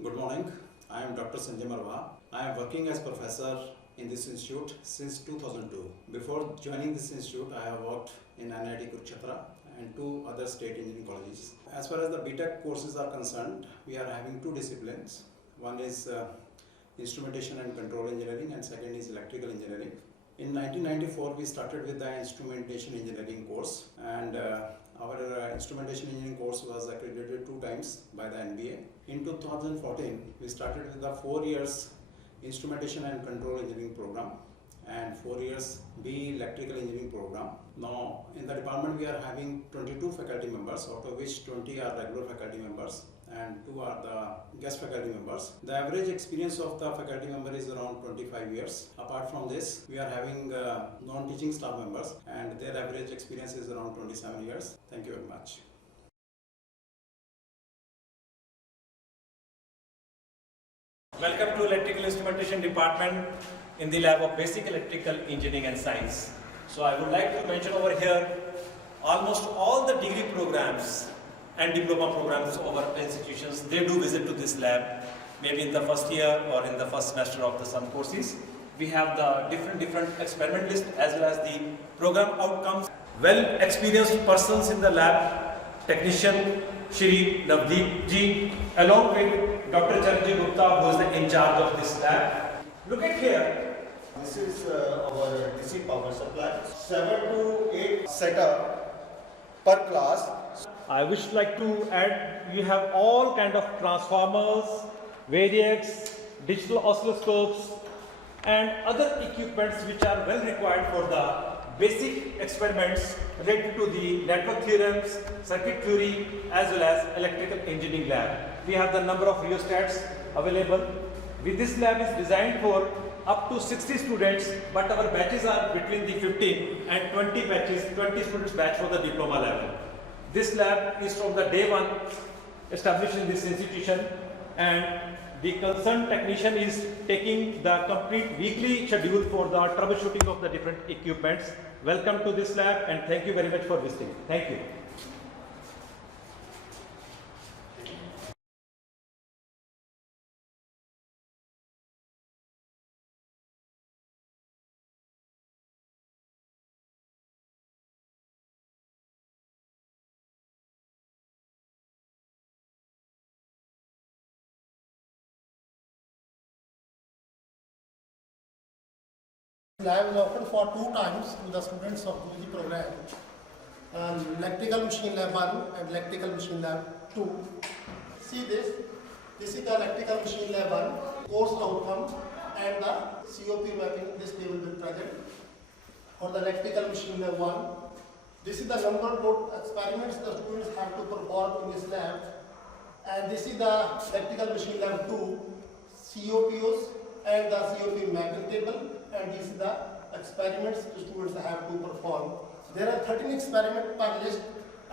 Good morning. I am Dr. Sanjay Marwa. I am working as professor in this institute since 2002. Before joining this institute, I have worked in NIT Kurukshetra and two other state engineering colleges. As far as the BTech courses are concerned, we are having two disciplines. One is instrumentation and control engineering, and second is electrical engineering. In 1994, we started with the instrumentation engineering course, and our instrumentation engineering course was accredited 2 times by the NBA. In 2014, we started with the 4 years instrumentation and control engineering program and 4 years BE electrical engineering program. Now, in the department, we are having 22 faculty members, out of which 20 are regular faculty members and 2 are the guest faculty members. The average experience of the faculty member is around 25 years. Apart from this, we are having non-teaching staff members and their average experience is around 27 years. Thank you very much. Welcome to Electrical Instrumentation Department in the lab of Basic Electrical Engineering and Science. So I would like to mention over here almost all the degree programs and diploma programs of our institutions, they do visit to this lab, maybe in the first year or in the first semester of the some courses. We have the different experiment list as well as the program outcomes. Well experienced persons in the lab, technician Shri Navdeep Ji, along with Dr. Charanjit Gupta, who is in charge of this lab. Look at here. This is our DC power supply. 7 to 8 setup per class. I wish like to add, you have all kind of transformers, variacs, digital oscilloscopes and other equipments which are well required for the basic experiments related to the network theorems, circuit theory as well as electrical engineering lab. We have the number of rheostats available. This lab is designed for up to 60 students, but our batches are between the 15 and 20 batches, 20 students batch for the diploma level. This lab is from the day one established in this institution, and the concerned technician is taking the complete weekly schedule for the troubleshooting of the different equipments. Welcome to this lab and thank you very much for visiting. Thank you. Lab is offered for 2 times to the students of the program. Electrical machine lab 1 and electrical machine lab 2. See this. This is the electrical machine lab 1 course outcome and the COP mapping. This they will be present for the electrical machine lab 1. This is the number of experiments the students have to perform in this lab, and this is the electrical machine lab 2 COPs and the COP mapping table. And these are the experiments the students have to perform. There are 13 experiments per list,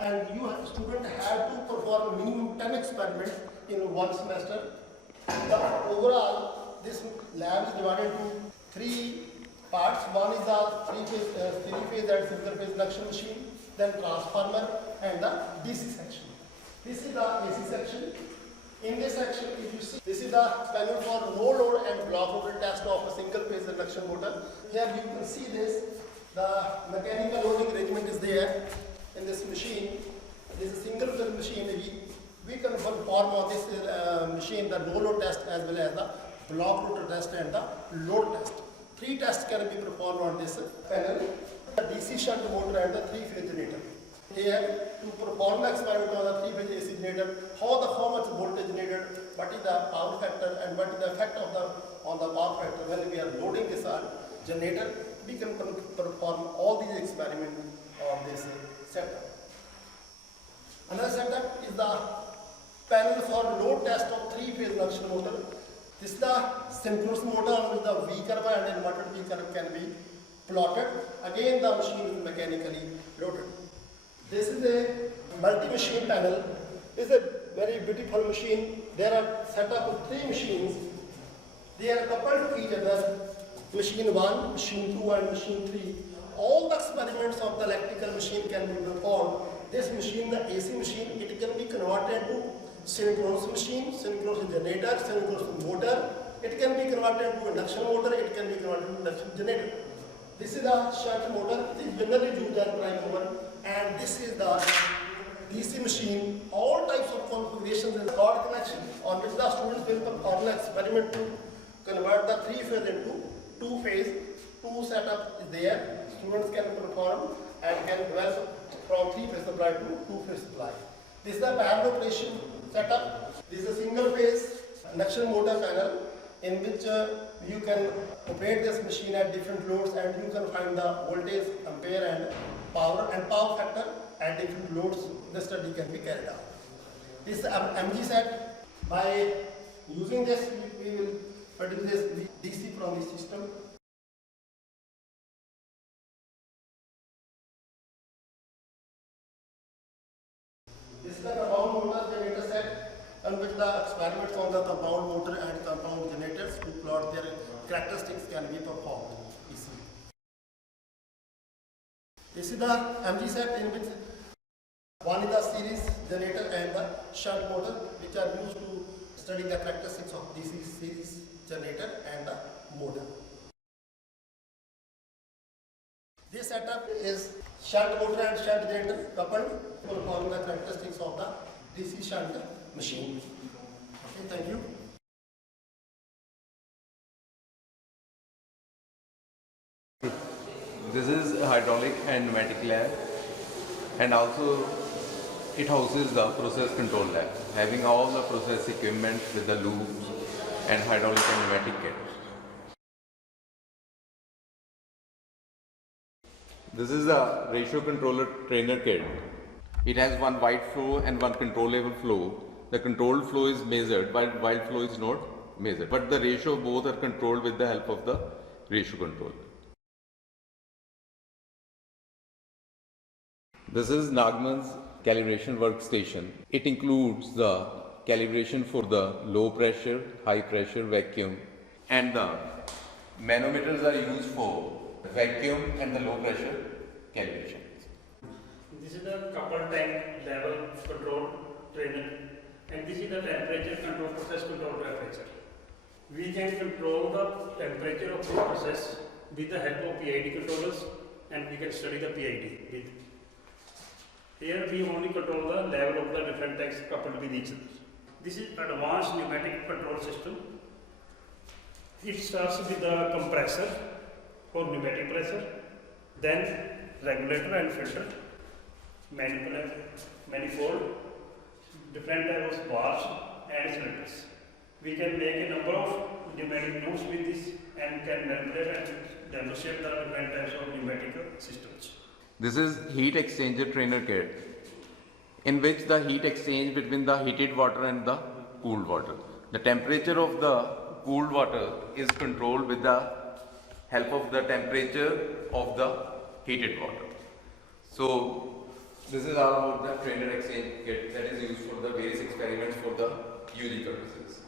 and students have to perform minimum 10 experiments in one semester. The overall, this lab is divided into 3 parts. One is the three-phase and single-phase induction machine, then transformer and the DC section. This is the AC section. In this section, if you see, this is the panel for no load and block loaded test of a single phase induction motor. Here you can see this, the mechanical loading arrangement is there in this machine. This is a single phase machine. We can perform on this machine the no load test as well as the block rotor test and the load test. 3 tests can be performed on this panel. The DC shunt motor and the 3-phase generator. Here, to perform the experiment on the 3-phase AC generator, how much voltage needed, what is the power factor, and what is the effect of on the power factor when we are loading this generator, we can perform all these experiments on this setup. Another setup is the panel for load test of 3-phase induction motor. This is the synchronous motor on which the V curve and inverted V curve can be plotted. Again, the machine is mechanically loaded. This is a multi-machine panel. This is a very beautiful machine. There are set up of 3 machines. They are coupled to each other. Machine 1, machine 2 and machine 3. All the experiments of the electrical machine can be performed. This machine, the AC machine, it can be converted to synchronous machine, synchronous generator, synchronous motor. It can be converted to induction motor, it can be converted to induction generator. This is the shunt motor, it is generally used as prime mover, and this is the DC machine. All types of configurations and cord connection on which the students will perform an experiment to convert the 3-phase into 2-phase. Two setup is there. Students can perform and can develop from 3-phase supply to 2-phase supply. This is the parallel operation setup. This is a single phase induction motor panel in which you can operate this machine at different loads, and you can find the voltage, ampere and power factor at different loads. The study can be carried out. This MG set. By using this, we will produce this DC from the system. This is the compound motor generator set, on which the experiments on the compound motor and compound generators to plot their characteristics can be performed easily. This is the MG set, in which one is the series generator and the shunt motor, which are used to study the characteristics of DC series generator and the motor. This setup is shunt motor and shunt generator coupled to perform the characteristics of the DC shunt machine. Okay, thank you. This is a hydraulic and pneumatic lab, and also it houses the process control lab, having all the process equipment with the loops and hydraulic and pneumatic kit. This is the ratio controller trainer kit. It has one wide flow and one controllable flow. The controlled flow is measured while wide flow is not measured, but the ratio of both are controlled with the help of the ratio controller. This is Nagman's calibration workstation. It includes the calibration for the low pressure, high pressure, vacuum, and the manometers are used for vacuum and the low pressure calibration. This is the coupled tank level control trainer, and this is the temperature control, process control temperature. We can control the temperature of the process with the help of PID controllers, and we can study the PID with. Here we only control the level of the different tanks coupled with each other. This is advanced pneumatic control system. It starts with the compressor for pneumatic pressure, then regulator and filter, manifold, different types of valves and cylinders. We can make a number of pneumatic loops with this and can manipulate and demonstrate the different types of pneumatic systems. This is heat exchanger trainer kit, in which the heat exchange between the heated water and the cooled water. The temperature of the cooled water is controlled with the help of the temperature of the heated water. So this is all about the trainer exchange kit that is used for the various experiments for the UG purposes.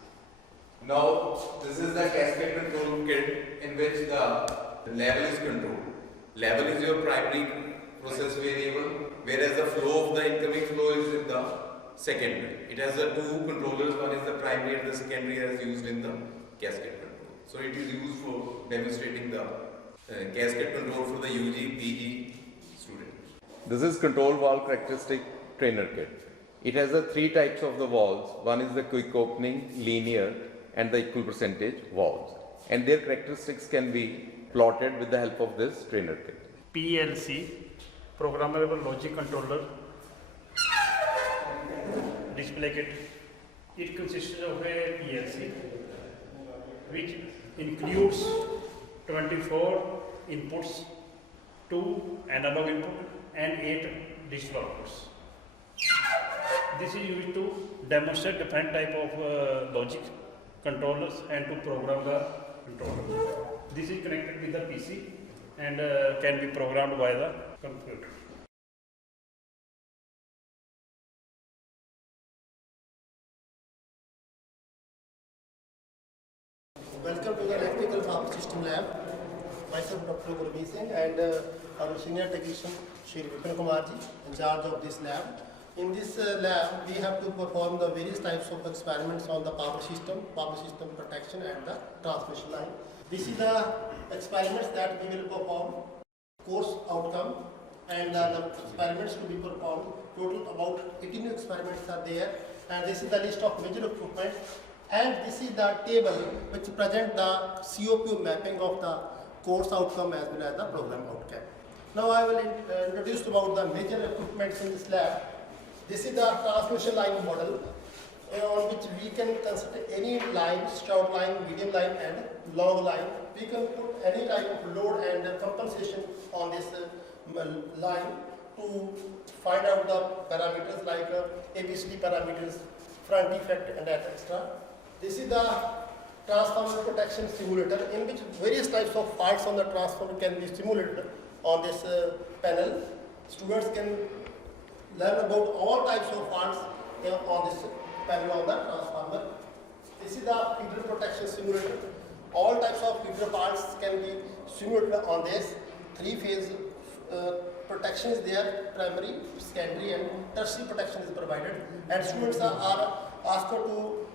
Now this is the cascade control kit, in which the level is controlled. Level is your primary process variable, whereas the flow of the incoming flow is in the secondary. It has the two controllers, one is the primary and the secondary, as used in the cascade control. So it is used for demonstrating the cascade control for the UG, PG students. This is control valve characteristic trainer kit. It has the three types of the valves. One is the quick opening, linear and the equal percentage valves. And their characteristics can be plotted with the help of this trainer kit. PLC, programmable logic controller, display kit. It consists of a PLC which includes 24 inputs, 2 analog input and 8 digital outputs. This is used to demonstrate different type of logic controllers and to program the controller. This is connected with the PC and can be programmed by the computer. Welcome to the Electrical Power System Lab. Myself, Dr. Gurmeet Singh, and our senior technician, Shri Vipin Kumar ji, in charge of this lab. In this lab, we have to perform the various types of experiments on the power system protection and the transmission line. This is the experiments that we will perform, course outcome, and the experiments to be performed. Total about 18 experiments are there, and this is the list of major equipment, and this is the table which present the COP mapping of the course outcome as well as the program outcome. Now I will introduce about the major equipments in this lab. This is the transmission line model on which we can consider any line, short line, medium line and long line. We can put any type of load and compensation on this line to find out the parameters like ABCD parameters, front effect and etc. This is the transformer protection simulator in which various types of faults on the transformer can be simulated on this panel. Students can learn about all types of faults on this panel on the transformer. This is the feeder protection simulator. All types of feeder faults can be simulated on this. Three-phase protection is there, primary, secondary and tertiary protection is provided. And students are asked to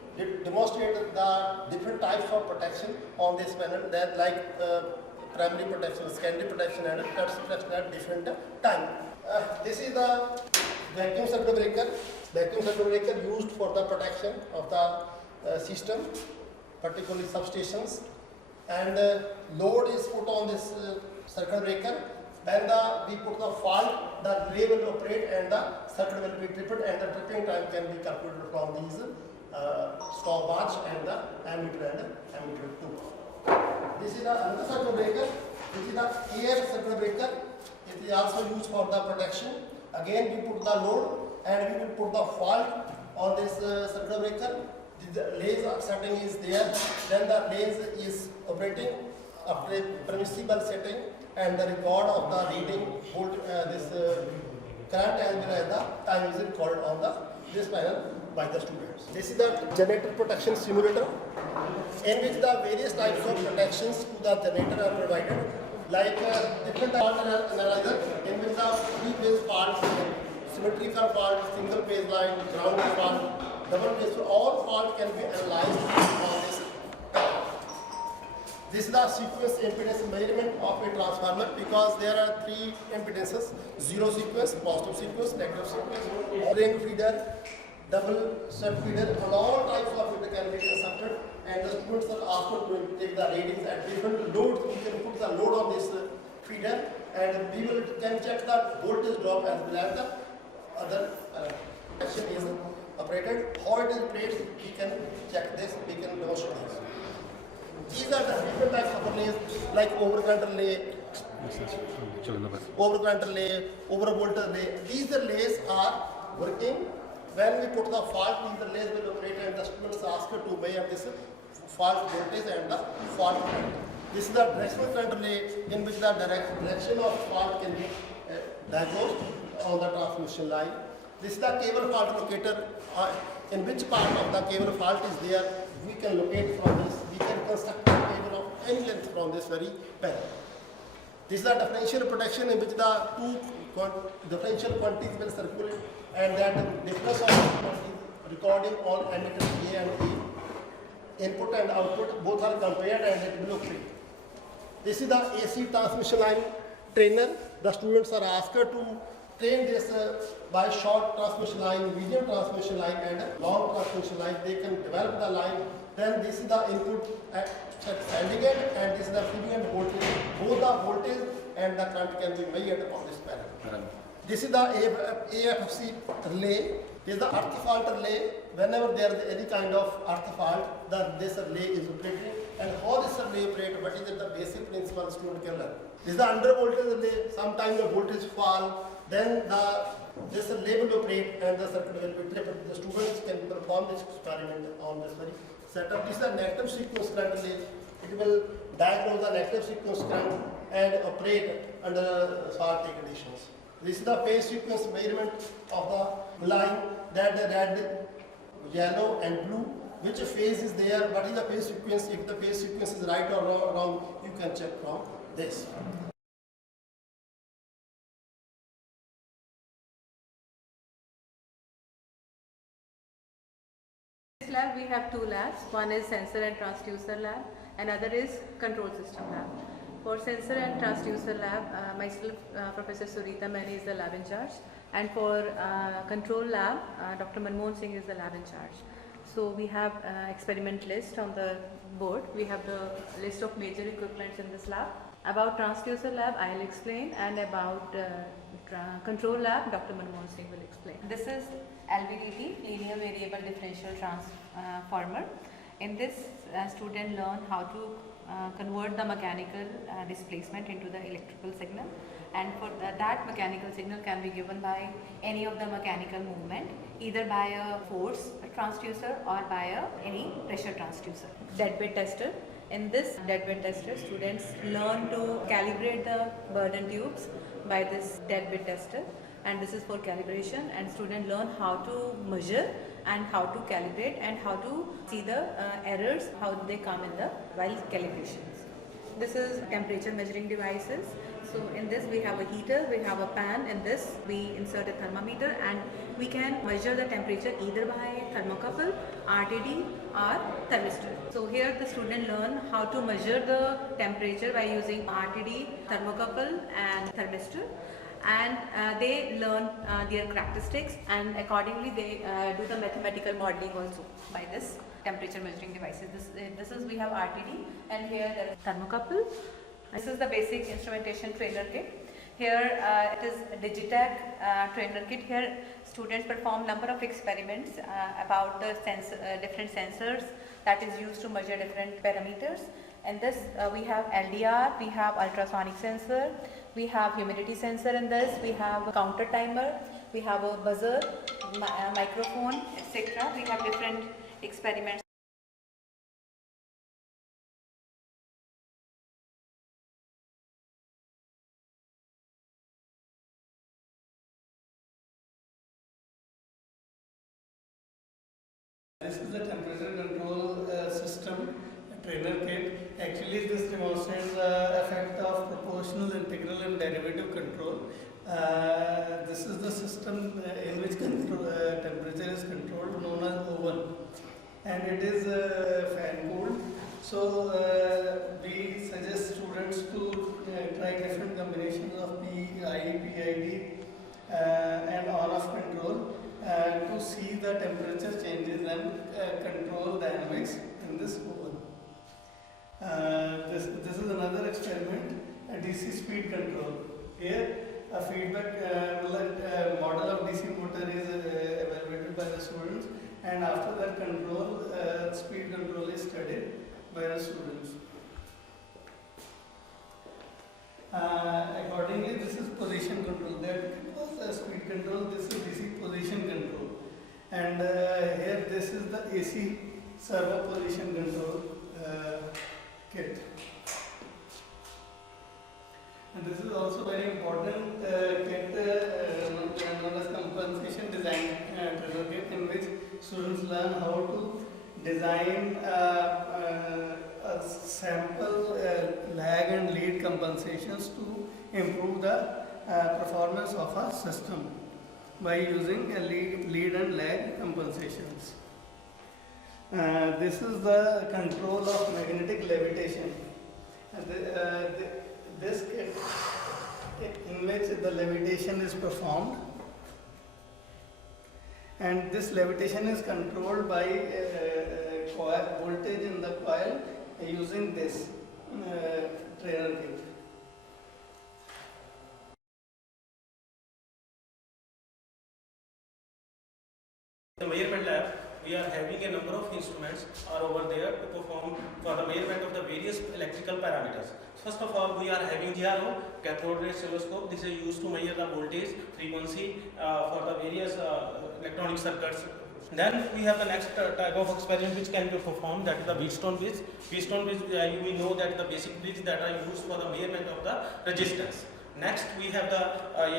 demonstrate the different types of protection on this panel, that like primary protection, secondary protection and tertiary protection at different time. This is the vacuum circuit breaker. Vacuum circuit breaker used for the protection of the system, particularly substations. And load is put on this circuit breaker. When we put the fault, the relay will operate and the circuit will be tripped, and the tripping time can be calculated from these stopwatch and the ammeter and ammeter 2. This is the another circuit breaker. This is the air circuit breaker. It is also used for the protection. Again, we put the load and we will put the fault on this circuit breaker. The lays setting is there. Then the lays is operating after a permissible setting, and the record of the reading this current as well as the time is recorded on this panel by the students. This is the generator protection simulator in which the various types of protections to the generator are provided, like different fault analyzer in which the three-phase fault, symmetrical fault, single phase line, ground fault, double phase, so all fault can be analyzed on this panel. This is the sequence impedance measurement of a transformer, because there are three impedances: zero sequence, positive sequence, negative sequence, ring feeder, double sub feeder, and all types of feeder can be constructed, and the students are asked to take the readings at different loads. We can put the load on this feeder, and we can check the voltage drop as well as the other action is operated. How it is placed, we can check this, we can demonstrate this. These are the different types of relays, like overcurrent relay, overcurrent relay, overvoltage relay. These relays are working. When we put the fault, these relays will operate, and the students are asked to measure this fault voltage and the fault current. This is the directional current relay in which the direction of fault can be diagnosed on the transmission line. This is the cable fault locator. In which part of the cable fault is there, we can locate from this. We can construct a cable of any length from this very panel. This is the differential protection in which the two differential quantities will circulate, and that difference of quantities recording on emitter A and A. Input and output both are compared, and it will operate. This is the AC transmission line trainer. The students are asked to train this by short transmission line, medium transmission line and long transmission line. They can develop the line. Then this is the input sending end, and this is the receiving end voltage. Both the voltage and the current can be measured on this panel. This is the AFFC relay. This is the earth fault relay. Whenever there is any kind of earth fault, this relay is operating. And how this relay operates, what is the basic principle student can learn. This is the under voltage relay. Sometimes the voltage fall, then this relay will operate and the circuit will be tripped. The students can perform this experiment on this very setup. This is the negative sequence current relay. It will diagnose the negative sequence current and operate under faulty conditions. This is the phase sequence measurement of the line, that the red, yellow and blue. Which phase is there, what is the phase sequence? If the phase sequence is right or wrong, you can check from this. lab we have two labs. One is sensor and transducer lab, and other is control system lab. For sensor and transducer lab, myself, Professor Surita Mani is the lab in charge, and for control lab, Dr. Manmohan Singh is the lab in charge. So we have experiment list on the board. We have the list of major equipments in this lab. About transducer lab, I'll explain, and about control lab, Dr. Manmohan Singh will explain. This is LVDT, linear variable differential transformer. In this, student learn how to convert the mechanical displacement into the electrical signal, and for that mechanical signal can be given by any of the mechanical movement, either by a force transducer or by any pressure transducer. Deadbed tester. In this deadbed tester, students learn to calibrate the Burden tubes by this deadbed tester, and this is for calibration, and students learn how to measure and how to calibrate and how to see the errors, how they come in the while calibrations. This is temperature measuring devices. So in this we have a heater, we have a pan. In this we insert a thermometer, and we can measure the temperature either by thermocouple, RTD or thermistor. So here the student learn how to measure the temperature by using RTD, thermocouple and thermistor, and they learn their characteristics, and accordingly they do the mathematical modeling also by this temperature measuring devices. This is we have RTD, and here there is thermocouple. This is the basic instrumentation trainer kit. Here it is Digitech trainer kit. Here students perform number of experiments about the different sensors that is used to measure different parameters. In this we have LDR, we have ultrasonic sensor, we have humidity sensor in this, we have a counter timer, we have a buzzer, microphone, etc. We have different experiments. This is the temperature control system trainer kit. Actually, this demonstrates the effect of proportional, integral and derivative control. This is the system in which temperature is controlled, known as oven, and it is fan cooled. So we suggest students to try different combinations of PI, PID and on-off control to see the temperature changes and control dynamics in this oven. This is another experiment, a DC speed control. Here a feedback model of DC motor is evaluated by the students, and after that control, speed control is studied by the students. Accordingly, this is position control. That was speed control. This is DC position control, and here this is the AC servo position control kit. And this is also very important kit known as compensation design kit, in which students learn how to design a sample lag and lead compensations to improve the performance of a system by using a lead and lag compensations. This is the control of magnetic levitation. This kit in which the levitation is performed, and this levitation is controlled by coil voltage in the coil using this trainer kit. The measurement lab, we are having a number of instruments are over there to perform for the measurement of the various electrical parameters. First of all, we are having GRO, cathode ray oscilloscope. This is used to measure the voltage, frequency for the various electronic circuits. Then we have the next type of experiment which can be performed, that is the Wheatstone bridge. Wheatstone bridge, we know that the basic bridge that are used for the measurement of the resistance. Next, we have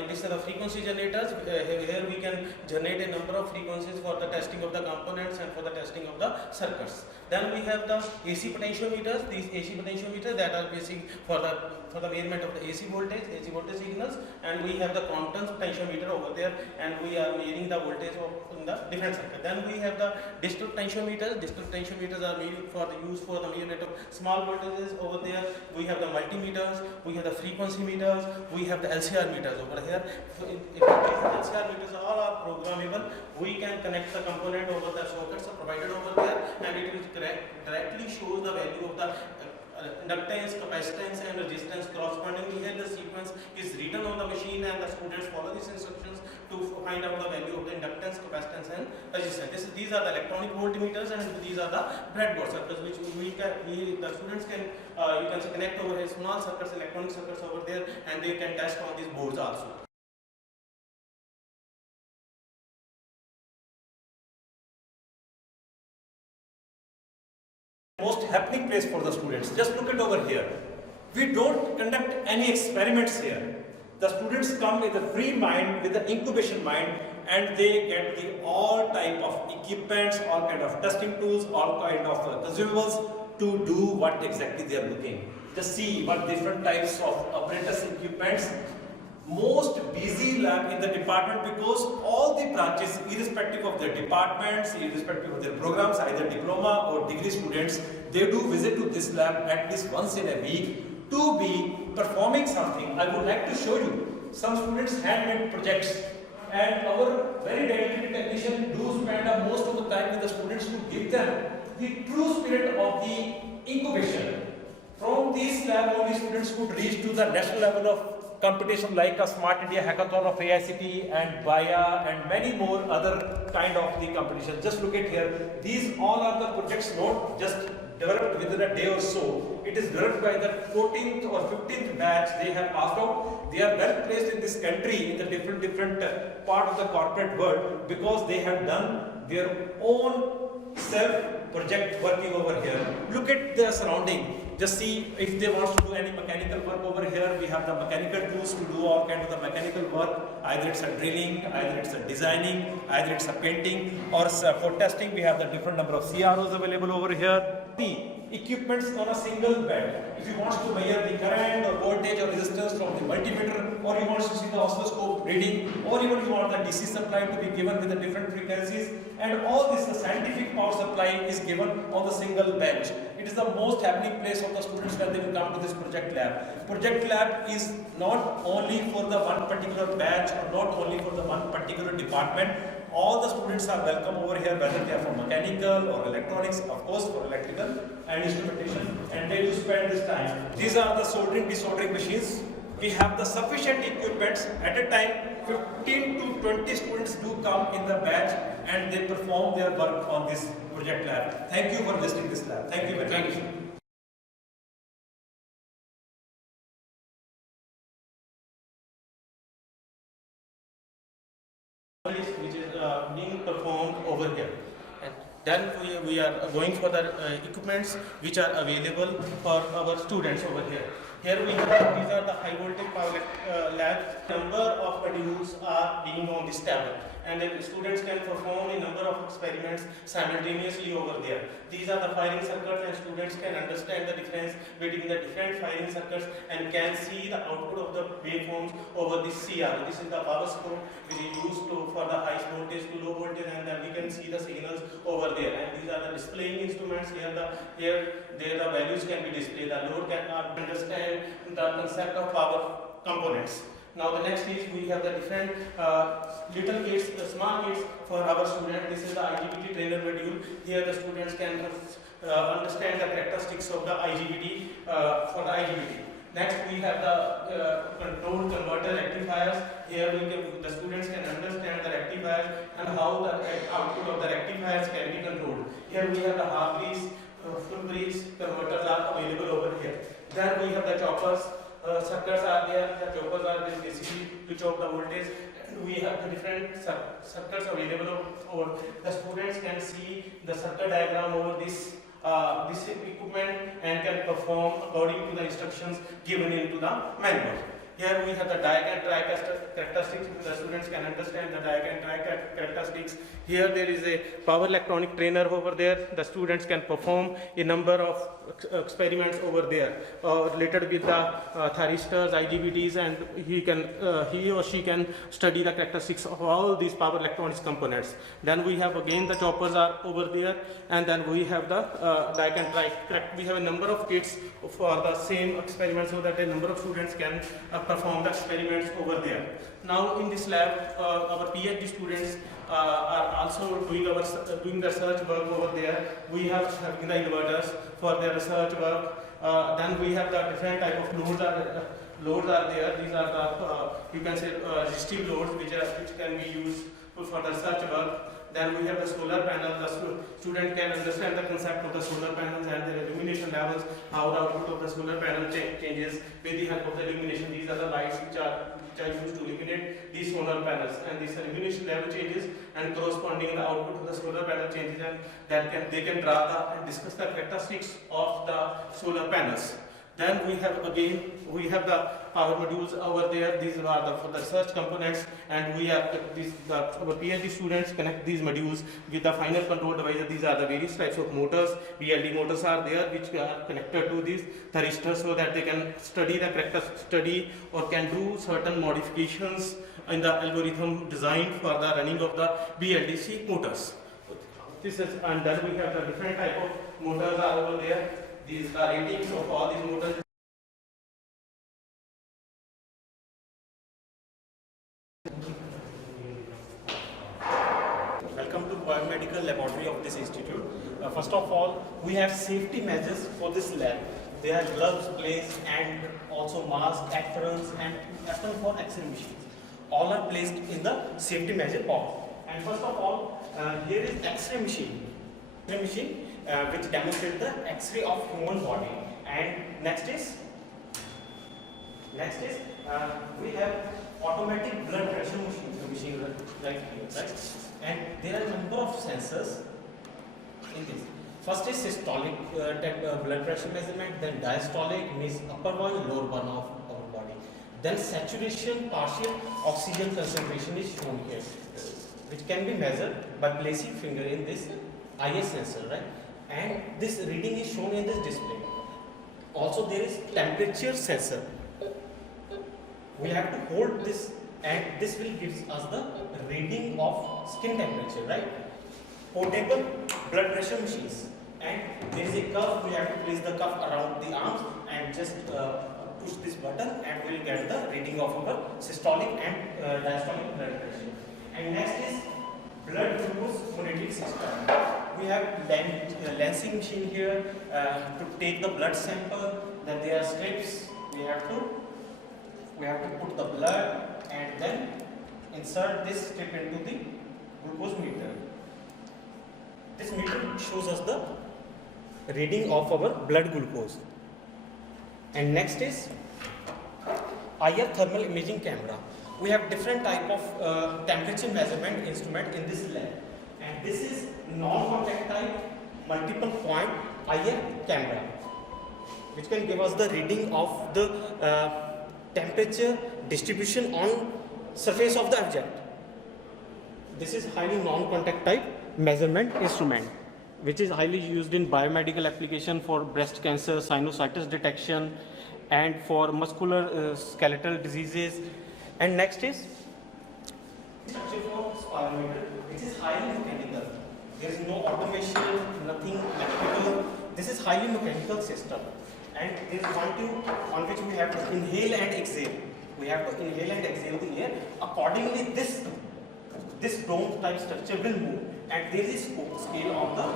these are the frequency generators. Here we can generate a number of frequencies for the testing of the components and for the testing of the circuits. Then we have the AC potentiometers. These AC potentiometers that are basic for the measurement of the AC voltage signals, and we have the Compton's potentiometer over there, and we are measuring the voltage in the different circuit. Then we have the digital potentiometers. Digital potentiometers are used for the measurement of small voltages over there. We have the multimeters. We have the frequency meters. We have the LCR meters over here. If these LCR meters all are programmable, we can connect the component over the sockets provided over there, and it will directly show the value of the inductance, capacitance and resistance correspondingly. Here the sequence is written on the machine, and the students follow these instructions to find out the value of the inductance, capacitance and resistance. These are the electronic voltmeters, and these are the breadboard circuits which the students can you can connect over here small circuits, electronic circuits over there, and they can test on these boards also. Most happening place for the students. Just look at over here. We don't conduct any experiments here. The students come with a free mind, with the incubation mind, and they get the all type of equipments, all kind of testing tools, all kind of consumables to do what exactly they are looking. Just see what different types of apparatus equipments. Most busy lab in the department, because all the branches, irrespective of their departments, irrespective of their programs, either diploma or degree students, they do visit to this lab at least once in a week to be performing something. I would like to show you some students' handmade projects, and our very dedicated technician do spend most of the time with the students to give them the true spirit of the incubation. From this lab, only students could reach to the national level of competition like a Smart India Hackathon of AICT and BIA and many more other kind of the competitions. Just look at here. These all are the projects not just developed within a day or so. It is developed by the 14th or 15th batch. They have passed out. They are well placed in this country in the different part of the corporate world, because they have done their own self project working over here. Look at the surrounding. Just see if they want to do any mechanical work over here. We have the mechanical tools to do all kinds of the mechanical work. Either it's a drilling, either it's a designing, either it's a painting, or for testing we have the different number of CROs available over here. The equipments on a single bed. If you want to measure the current or voltage or resistance from the multimeter, or you want to see the oscilloscope reading, or even you want the DC supply to be given with the different frequencies, and all this, the scientific power supply is given on the single bench. It is the most happening place of the students when they will come to this project lab. Project lab is not only for the one particular batch or not only for the one particular department. All the students are welcome over here, whether they are from mechanical or electronics, of course for electrical and instrumentation, and they do spend this time. These are the soldering, desoldering machines. We have the sufficient equipments. At a time, 15 to 20 students do come in the batch, and they perform their work on this project lab. Thank you for visiting this lab. Thank you very much. Which is being performed over here. And then we are going for the equipments which are available for our students over here. Here we have, these are the high voltage power labs. Number of modules are being on this tablet, and then students can perform a number of experiments simultaneously over there. These are the firing circuits, and students can understand the difference between the different firing circuits and can see the output of the waveforms over this CR. This is the power scope which is used for the high voltage to low voltage, and then we can see the signals over there. And these are the displaying instruments. Here the values can be displayed. The load can understand the concept of power components. Now the next is we have the different little kits, small kits for our students. This is the IGBT trainer module. Here the students can understand the characteristics of the IGBT for the IGBT. Next we have the control converter rectifiers. Here the students can understand the rectifiers and how the output of the rectifiers can be controlled. Here we have the half bridge, full bridge converters are available over here. Then we have the choppers. Circuits are there. The choppers are basically to chop the voltage. And we have the different circuits available over. The students can see the circuit diagram over this equipment and can perform according to the instructions given into the manual. Here we have the diag and triag characteristics. The students can understand the diag and triag characteristics. Here there is a power electronic trainer over there. The students can perform a number of experiments over there related with the thyristors, IGBTs, and he or she can study the characteristics of all these power electronics components. Then we have again the choppers are over there, and then we have the diag and triag. We have a number of kits for the same experiments so that a number of students can perform the experiments over there. Now in this lab, our PhD students are also doing the research work over there. We have having the inverters for their research work. Then we have the different type of loads are there. These are the you can say resistive loads which can be used for the research work. Then we have the solar panel. The student can understand the concept of the solar panels and their illumination levels, how the output of the solar panel changes with the help of the illumination. These are the lights which are used to illuminate these solar panels, and this illumination level changes and corresponding the output of the solar panel changes, and they can draw and discuss the characteristics of the solar panels. Then we have the power modules over there. These are for the research components, and we have our PhD students connect these modules with the final control devices. These are the various types of motors. BLD motors are there which are connected to these thyristors so that they can study or can do certain modifications in the algorithm designed for the running of the BLDC motors. And then we have the different type of motors are over there. These are ratings of all these motors. Welcome to biomedical laboratory of this institute. First of all, we have safety measures for this lab. There are gloves placed and also masks, aprons and aprons for X-ray machines. All are placed in the safety measure box. And first of all, here is X-ray machine. Which demonstrates the X-ray of human body. And next is we have automatic blood pressure machine right here, right? And there are a number of sensors in this. First is systolic blood pressure measurement, then diastolic means upper one, lower one of our body. Then saturation, partial oxygen concentration is shown here, which can be measured by placing finger in this IS sensor, right? And this reading is shown in this display. Also there is temperature sensor. We have to hold this, and this will give us the reading of skin temperature, right? Portable blood pressure machines. And there is a cuff. We have to place the cuff around the arms and just push this button, and we will get the reading of our systolic and diastolic blood pressure. And next is blood glucose monitoring system. We have lancing machine here to take the blood sample. Then there are strips. We have to put the blood and then insert this strip into the glucose meter. This meter shows us the reading of our blood glucose. And next is IR thermal imaging camera. We have different type of temperature measurement instrument in this lab. And this is non-contact type multiple point IR camera, which can give us the reading of the temperature distribution on surface of the object. This is highly non-contact type measurement instrument, which is highly used in biomedical application for breast cancer, sinusitis detection, and for muscular skeletal diseases. And next is spirometer, which is highly mechanical. There is no automation, nothing electrical. This is highly mechanical system. And there is one tube on which we have to inhale and exhale. We have to inhale and exhale the air. Accordingly, this dome type structure will move, and there is a scale on the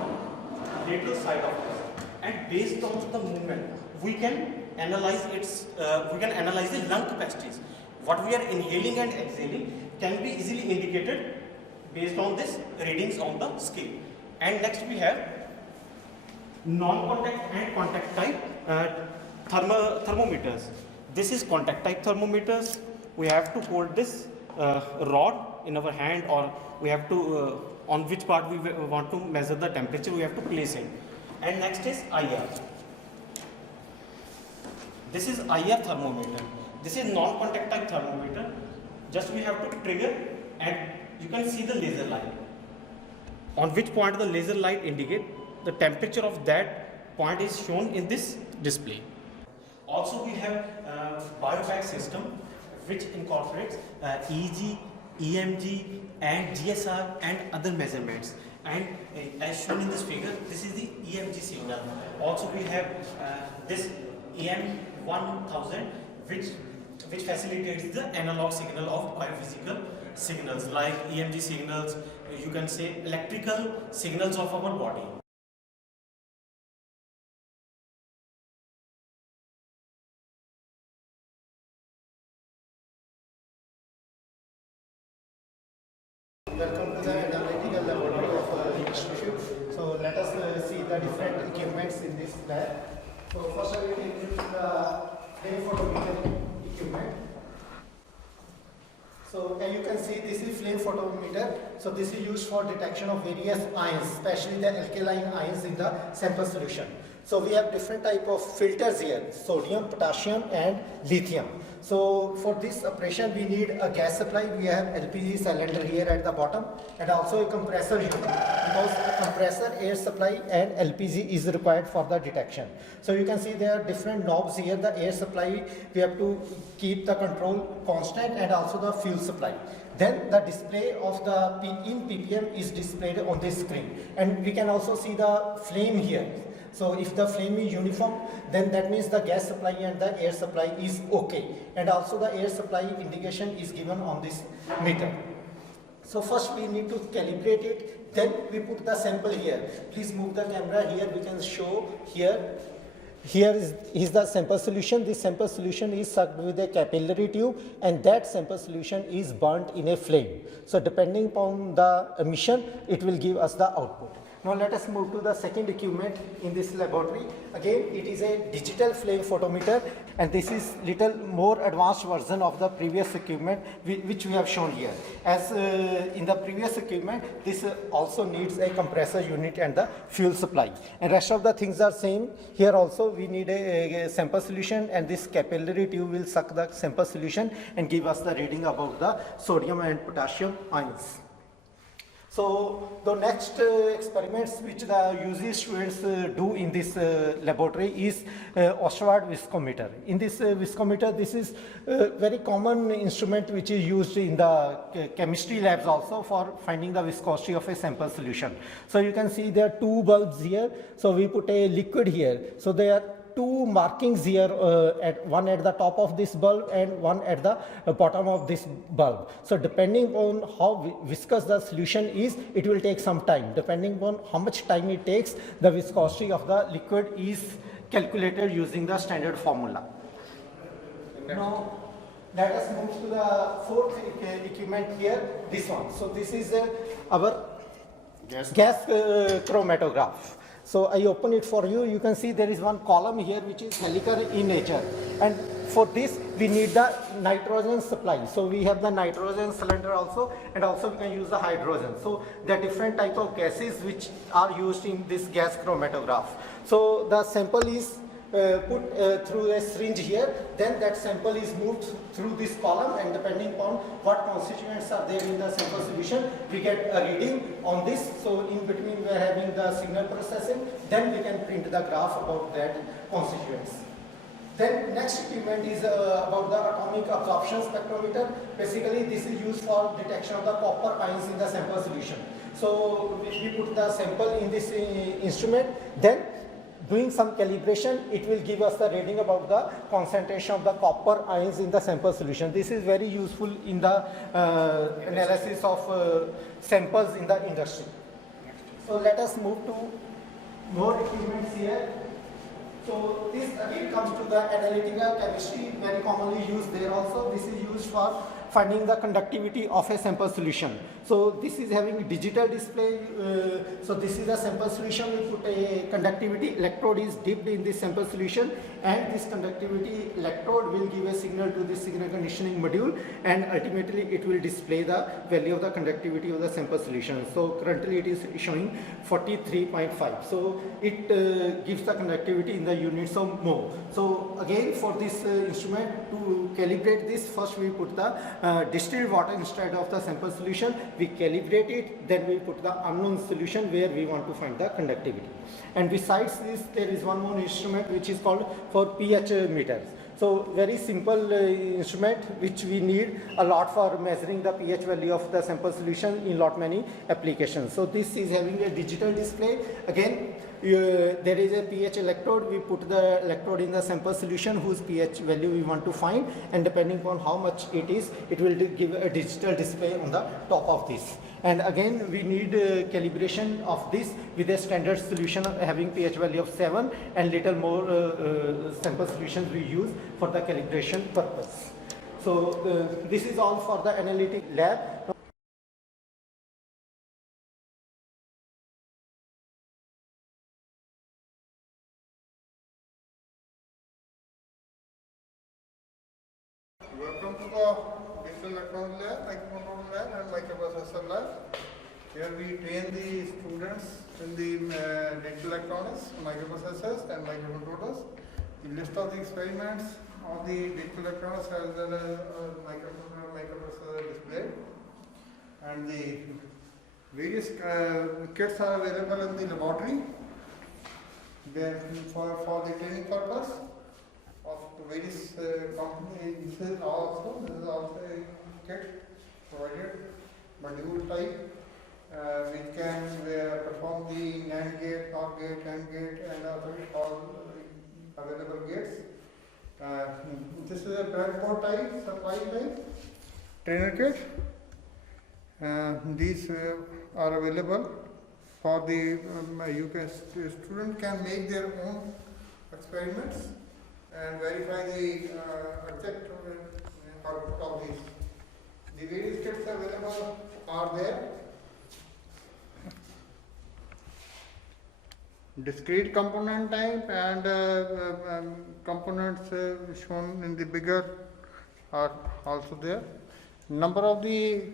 lateral side of it. And based on the movement, we can analyze the lung capacities. What we are inhaling and exhaling can be easily indicated based on this readings on the scale. And next we have non-contact and contact type thermometers. This is contact type thermometers. We have to hold this rod in our hand, or we have to on which part we want to measure the temperature, we have to place it. And next is IR. This is IR thermometer. This is non-contact type thermometer. Just we have to trigger and you can see the laser light. On which point the laser light indicate the temperature of that point is shown in this display. Also we have BioPack system which incorporates EEG, EMG and GSR and other measurements. And as shown in this figure, this is the EMG signal. Also we have this EM1000 which facilitates the analog signal of biophysical signals like EMG signals, you can say electrical signals of our body. Welcome to the analytical laboratory of institute. So let us see the different equipments in this lab. So first I will introduce the flame photometer equipment. So as you can see, this is flame photometer. So this is used for detection of various ions, especially the alkaline ions in the sample solution. So we have different type of filters here: sodium, potassium and lithium. So for this operation we need a gas supply. We have LPG cylinder here at the bottom and also a compressor unit, because the compressor, air supply and LPG is required for the detection. So you can see there are different knobs here. The air supply, we have to keep the control constant, and also the fuel supply. Then the display of the in ppm is displayed on this screen, and we can also see the flame here. So if the flame is uniform, then that means the gas supply and the air supply is okay. And also the air supply indication is given on this meter. So first we need to calibrate it, then we put the sample here. Please move the camera here, we can show here. Here is the sample solution. This sample solution is sucked with a capillary tube, and that sample solution is burnt in a flame. So depending upon the emission, it will give us the output. Now let us move to the second equipment in this laboratory. Again, it is a digital flame photometer, and this is little more advanced version of the previous equipment which we have shown here. As in the previous equipment, this also needs a compressor unit and the fuel supply. And rest of the things are same. Here also we need a sample solution, and this capillary tube will suck the sample solution and give us the reading about the sodium and potassium ions. So the next experiments which the UG students do in this laboratory is Osterwald viscometer. In this viscometer, this is a very common instrument which is used in the chemistry labs also for finding the viscosity of a sample solution. So you can see there are two bulbs here. So we put a liquid here. So there are two markings here, one at the top of this bulb and one at the bottom of this bulb. So depending on how viscous the solution is, it will take some time. Depending on how much time it takes, the viscosity of the liquid is calculated using the standard formula. Now let us move to the fourth equipment here, this one. So this is our gas chromatograph. So I open it for you. You can see there is one column here which is helical in nature, and for this we need the nitrogen supply. So we have the nitrogen cylinder also, and also we can use the hydrogen. So there are different type of gases which are used in this gas chromatograph. So the sample is put through a syringe here, then that sample is moved through this column, and depending upon what constituents are there in the sample solution, we get a reading on this. So in between we are having the signal processing, then we can print the graph about that constituents. Then next equipment is about the atomic absorption spectrometer. Basically this is used for detection of the copper ions in the sample solution. So we put the sample in this instrument, then doing some calibration, it will give us the reading about the concentration of the copper ions in the sample solution. This is very useful in the analysis of samples in the industry. So let us move to more equipments here. So this again comes to the analytical chemistry, very commonly used there also. This is used for finding the conductivity of a sample solution. So this is having a digital display. So this is a sample solution. We put a conductivity electrode is dipped in this sample solution, and this conductivity electrode will give a signal to this signal conditioning module, and ultimately it will display the value of the conductivity of the sample solution. So currently it is showing 43.5. So it gives the conductivity in the units of mho. So again, for this instrument, to calibrate this, first we put the distilled water inside of the sample solution. We calibrate it, then we put the unknown solution where we want to find the conductivity. And besides this, there is one more instrument which is called for pH meters. So very simple instrument which we need a lot for measuring the pH value of the sample solution in lot many applications. So this is having a digital display. Again, there is a pH electrode. We put the electrode in the sample solution whose pH value we want to find, and depending upon how much it is, it will give a digital display on the top of this. And again, we need calibration of this with a standard solution having pH value of 7, and little more sample solutions we use for the calibration purpose. So this is all for the analytic lab. Welcome to the Digital Electronics Lab, Microcontroller Lab and Microprocessor Lab. Here we train the students in the digital electronics, microprocessors and microcontrollers. The list of the experiments of the digital electronics as well as microcontroller, microprocessor displayed. And the various kits are available in the laboratory for the training purpose of various companies. This is also a kit provided, module type, which can perform the NAND gate, NOR gate, AND gate, and all available gates. This is a breadboard type, supply type trainer kit. These are available for the student can make their own experiments and verify the exact output of these. The various kits available are there. Discrete component type and components shown in the bigger are also there. Number of the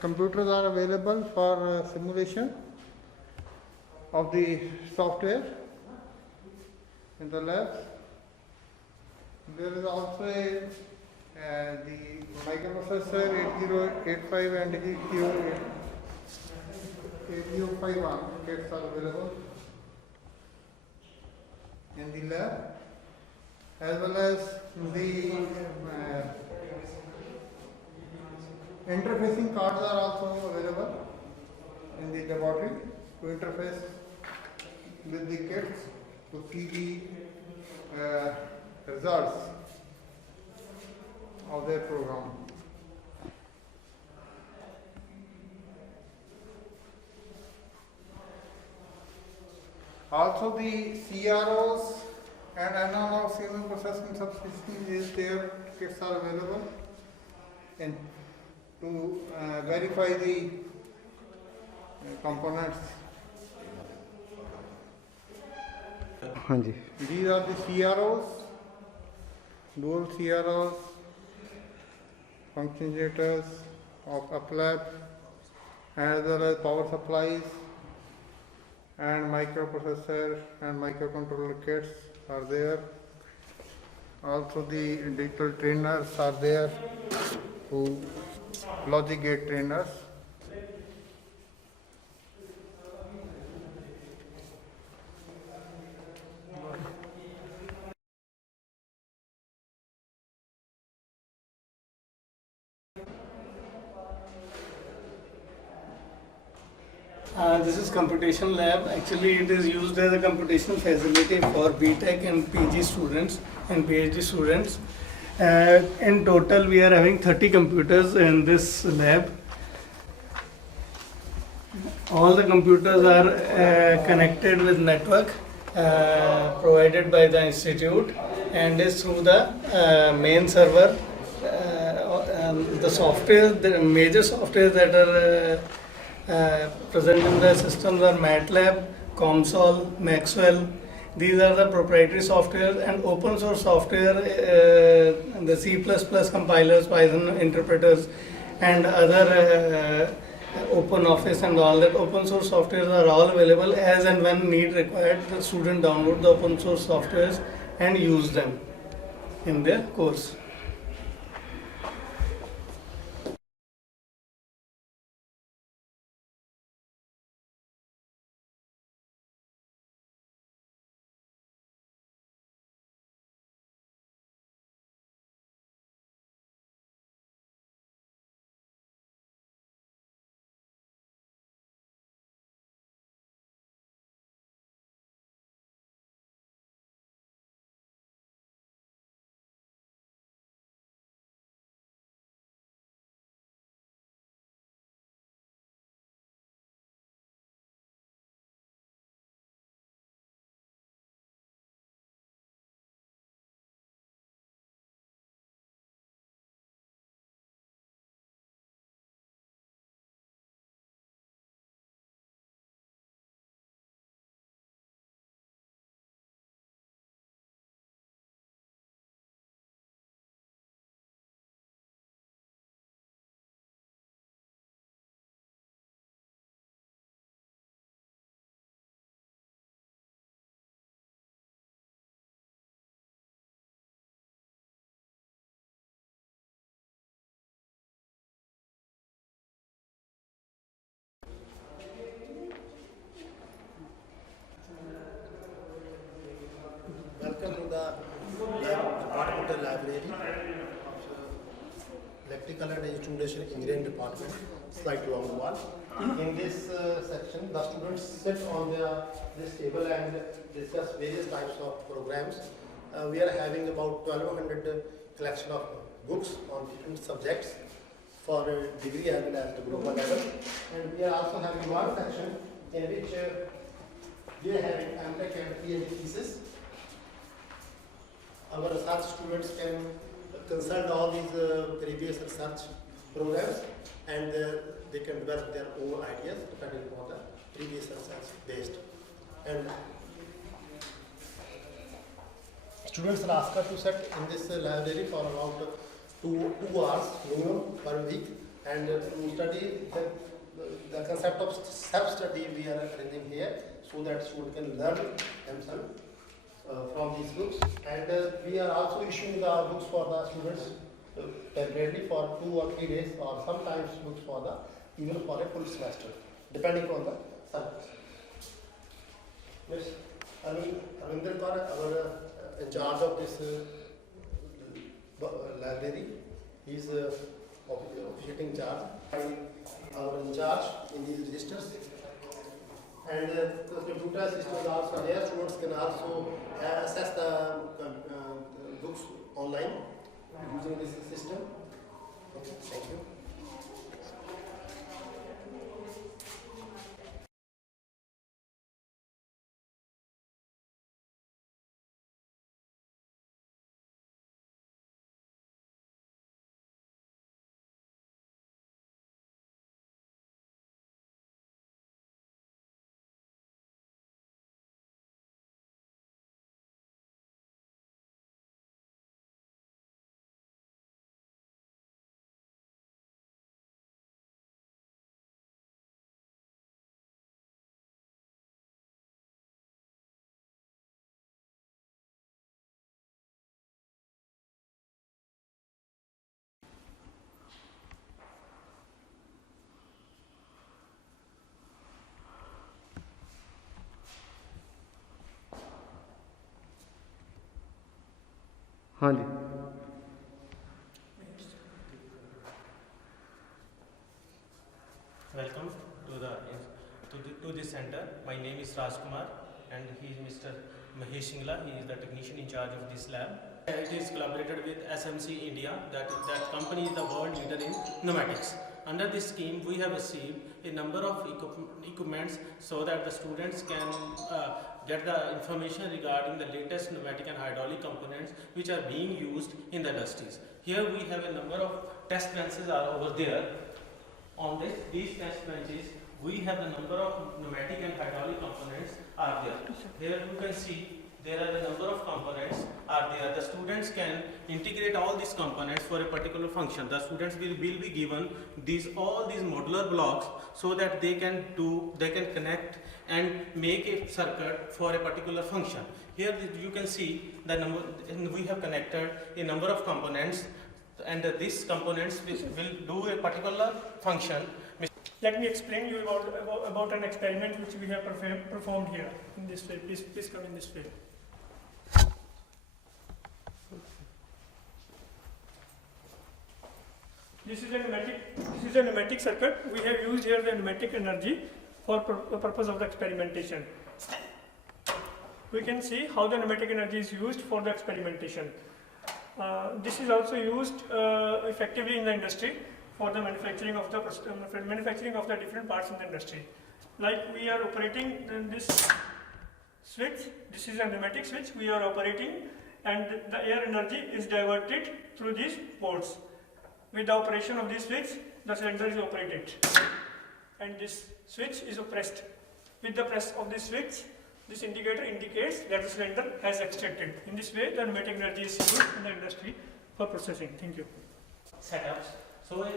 computers are available for simulation of the software in the labs. There is also the microprocessor 8085 and 8051 kits are available in the lab, as well as the interfacing cards are also available in the laboratory to interface with the kits to see the results of their program. Also the CROs and analog signal processing subsystems is there, kits are available and to verify the components. These are the CROs, dual CROs, function generators of UpLab, as well as power supplies and microprocessor and microcontroller kits are there. Also the digital trainers are there, logic gate trainers. This is computation lab. Actually, it is used as a computational facility for BTech and PG students and PhD students. In total, we are having 30 computers in this lab. All the computers are connected with network provided by the institute and is through the main server the software, the major software that are present in the systems are MATLAB, COMSOL, Maxwell. These are the proprietary software, and open source software, the C++ compilers, Python interpreters, and other open office and all that open source softwares are all available. As and when need required, the student download the open source softwares and use them in their course. Welcome to the departmental library of Electrical and Instrumentation Engineering Department, slide along the wall. In this section, the students sit on this table and discuss various types of programs. We are having about 1200 collection of books on different subjects for degree as well as diploma level. And we are also having one section in which we are having MTech and PhD thesis. Our research students can consult all these previous research programs, and they can develop their own ideas depending upon the previous research based. And students are asked to sit in this library for about 2 hours minimum per week, and to study the concept of self-study we are arranging here, so that students can learn themselves from these books. And we are also issuing the books for the students temporarily for 2 or 3 days, or sometimes books for the even for a full semester, depending on the subject. Yes, Arvinder Kaur, our in charge of this library, he is officiating charge. Our in charge in these registers. And the computer systems are also there. Students can also access the books online using this system. Okay, thank you. हाँ जी Welcome to this center. My name is Raj Kumar, and he is Mr. Mahesh Shingla. He is the technician in charge of this lab. It is collaborated with SMC India. That company is the world leader in pneumatics. under this scheme we have received a number of equipments so that the students can get the information regarding the latest pneumatic and hydraulic components which are being used in the industries. Here we have a number of test benches are over there. On these test benches we have the number of pneumatic and hydraulic components are there. Here you can see there are a number of components are there. The students can integrate all these components for a particular function. The students will be given all these modular blocks so that they can connect and make a circuit for a particular function. Here you can see we have connected a number of components, and these components will do a particular function. Let me explain you about an experiment which we have performed here in this way. Please come in this way. This is a pneumatic circuit. We have used here the pneumatic energy for the purpose of the experimentation. We can see how the pneumatic energy is used for the experimentation. This is also used effectively in the industry for the manufacturing of the different parts in the industry. Like we are operating this switch. This is a pneumatic switch we are operating, and the air energy is diverted through these ports. With the operation of this switch, the cylinder is operated, and this switch is pressed. With the press of this switch, this indicator indicates that the cylinder has extracted. In this way, the pneumatic energy is used in the industry for processing. Thank you. Setups. So a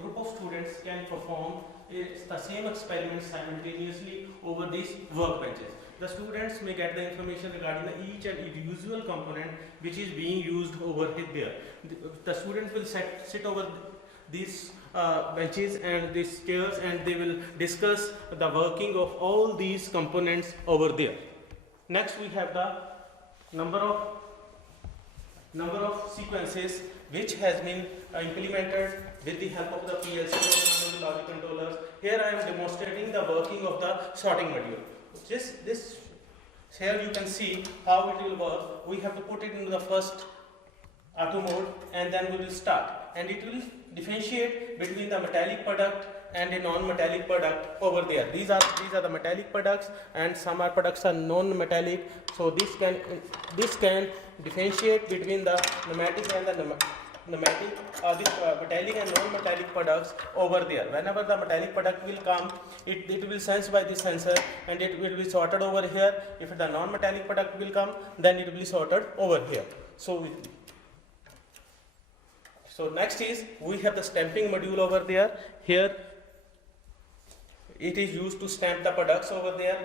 group of students can perform the same experiment simultaneously over these workbenches. The students may get the information regarding each and individual component which is being used over there. The students will sit over these benches and these chairs, and they will discuss the working of all these components over there. Next we have the number of sequences which has been implemented with the help of the PLC programmable logic controllers. Here I am demonstrating the working of the sorting module. Here you can see how it will work. We have to put it into the first auto mode, and then we will start, and it will differentiate between the metallic product and a non-metallic product over there. These are the metallic products, and some are products are non-metallic. So this can differentiate between the pneumatic and the metallic and non-metallic products over there. Whenever the metallic product will come, it will sense by this sensor, and it will be sorted over here. If the non-metallic product will come, then it will be sorted over here. So next is we have the stamping module over there. Here it is used to stamp the products over there.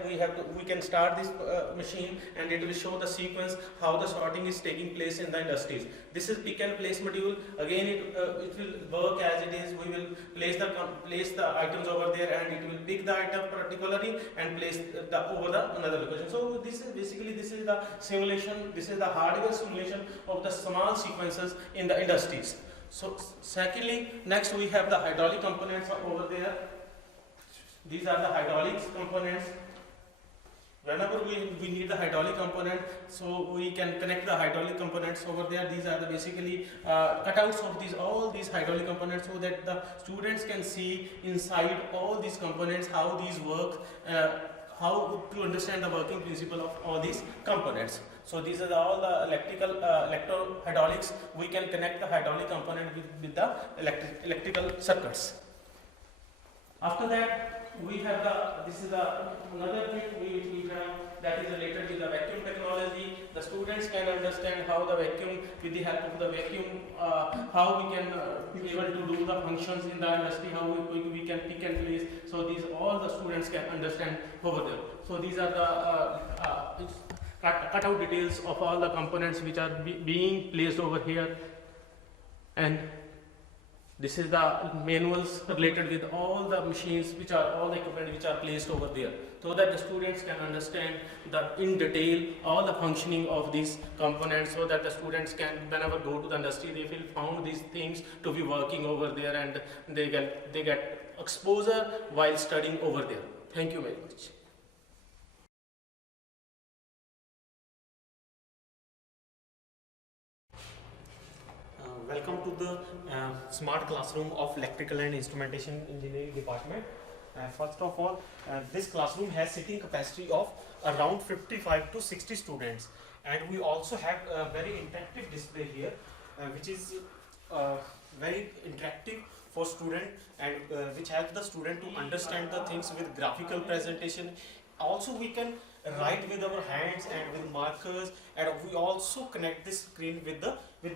We can start this machine, and it will show the sequence how the sorting is taking place in the industries. This is pick and place module. Again, it will work as it is. We will place the items over there, and it will pick the item particularly and place over another location. So this is the simulation. This is the hardware simulation of the small sequences in the industries. So secondly, next we have the hydraulic components over there. These are the hydraulic components. Whenever we need the hydraulic component, so we can connect the hydraulic components over there. These are the basically cutouts of all these hydraulic components, so that the students can see inside all these components how these work, how to understand the working principle of all these components. So these are all the electro-hydraulics. We can connect the hydraulic component with the electrical circuits. After that, we have another thing we have, that is related to the vacuum technology. The students can understand how the vacuum, with the help of the vacuum, how we can be able to do the functions in the industry, how we can pick and place. So these all the students can understand over there. So these are the cutout details of all the components which are being placed over here, and this is the manuals related with all the machines all the equipment which are placed over there, so that the students can understand in detail all the functioning of these components, so that the students can, whenever go to the industry, they will found these things to be working over there, and they get exposure while studying over there. Thank you very much. Welcome to the smart classroom of electrical and instrumentation engineering department. First of all, this classroom has seating capacity of around 55 to 60 students, and we also have a very interactive display here, which is very interactive for student, and which helps the student to understand the things with graphical presentation. Also, we can write with our hands and with markers, and we also connect this screen with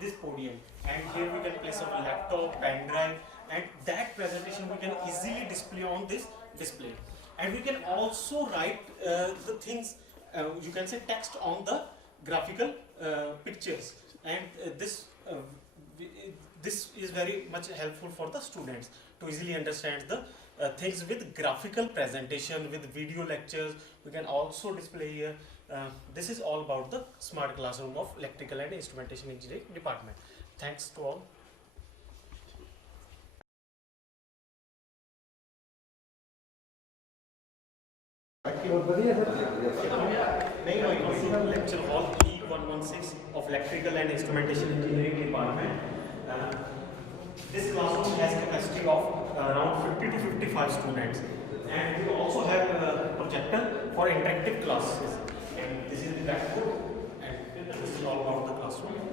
this podium, and here we can place our laptop, pen drive, and that presentation we can easily display on this display. And we can also write the things, you can say text on the graphical pictures, and this is very much helpful for the students to easily understand the things with graphical presentation, with video lectures. We can also display here. This is all about the smart classroom of electrical and instrumentation engineering department. Thanks to all. Lecture hall E116 of electrical and instrumentation engineering department. This classroom has capacity of around 50 to 55 students, and we also have a projector for interactive classes. And this is the blackboard, and this is all about the classroom.